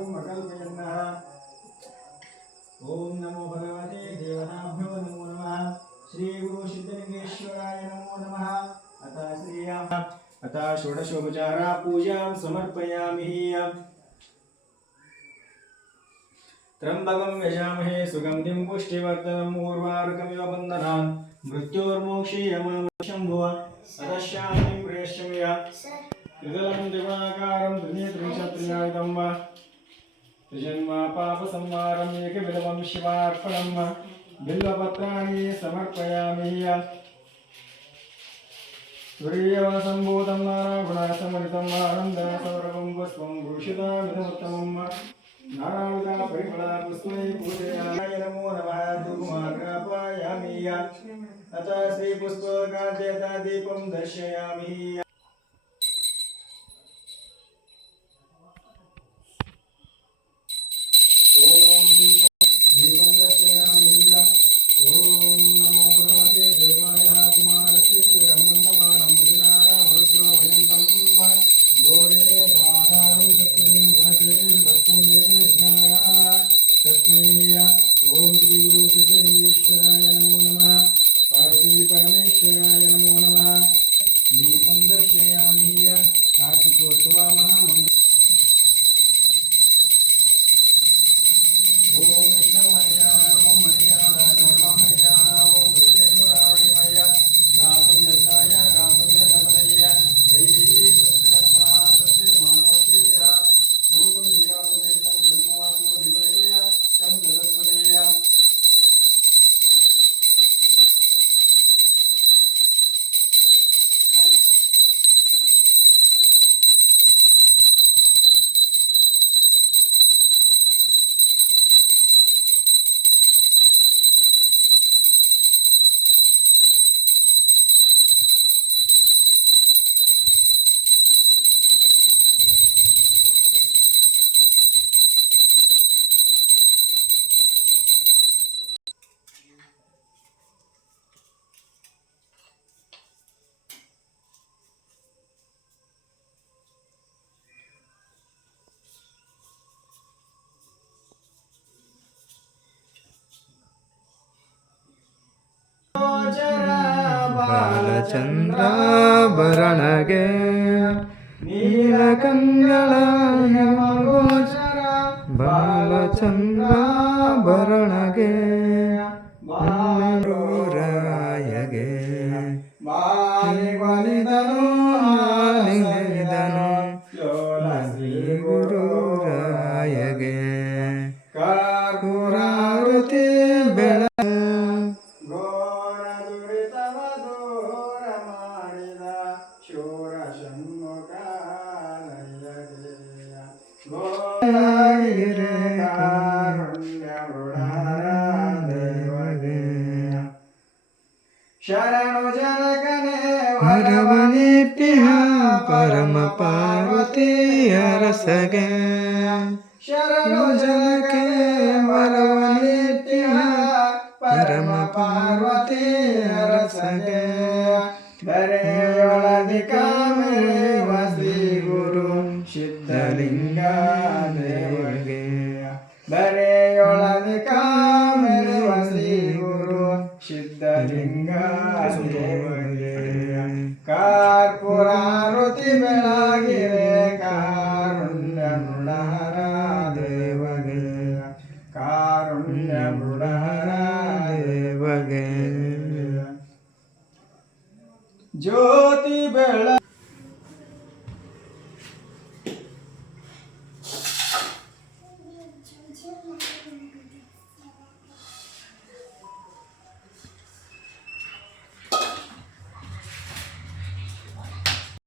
कुम्भकल्पयन्नः ॐ नमो भगवते देवताभ्यो नमो नमः। सिद्धलिङ्गेश्वराय नमो नमः। अतः श्रियाः अतः षोडशोपचारा पूजां समर्पयामि। त्र्यम्बकं यजामहे सुगन्धिं पुष्टिवर्धनम् उर्वारुकमिव बन्धनान् मृत्योर्मोक्षीयमाशम्भुव अदशान्तिं प्रेष्यमय त्रिदलं दिवाकारं त्रिनेत्रिंशत्रियायुधं वा। त्रिजन्मा पापसंहारम् एकविलवं शिवार्पणं वा बिल्वपत्राणि समर्पयामि तुरीयवसम्भूतं नारागुणासमरितम् आनन्दसौरभं पुष्पं भूषितामिदमुत्तमं नारायणा परिमला पुष्पै पूजयाय नमो नमः धूमाग्रापयामि अतः श्रीपुष्पकान्त्यता दीपं दर्शयामि ಚಂದ್ರಾಭರಣಗೆ ನೀಲಕಂಗಳ ಹಿಮಗೋಚರ ಬಾಲಚಂದ್ರಾಭರಣಗೆ ಬಾಲೂರಾಯಗೆ ಬಾಲಿ ಬಲಿದನು ಹಾಲಿದನು ಗುರುರಾಯಗೆ. ಕಾರ್ಪುರಾರುತಿ शरणु जनगणे भगवनेभ्यः परम पार्वती हरसगे के जनके पिहा परम पार्वती हरसगे अधिकार കാരുണ്യമുളഹരാദേവകേ കാരുണ്യമുളഹരാദേവകേ ജ്യോതി ബെള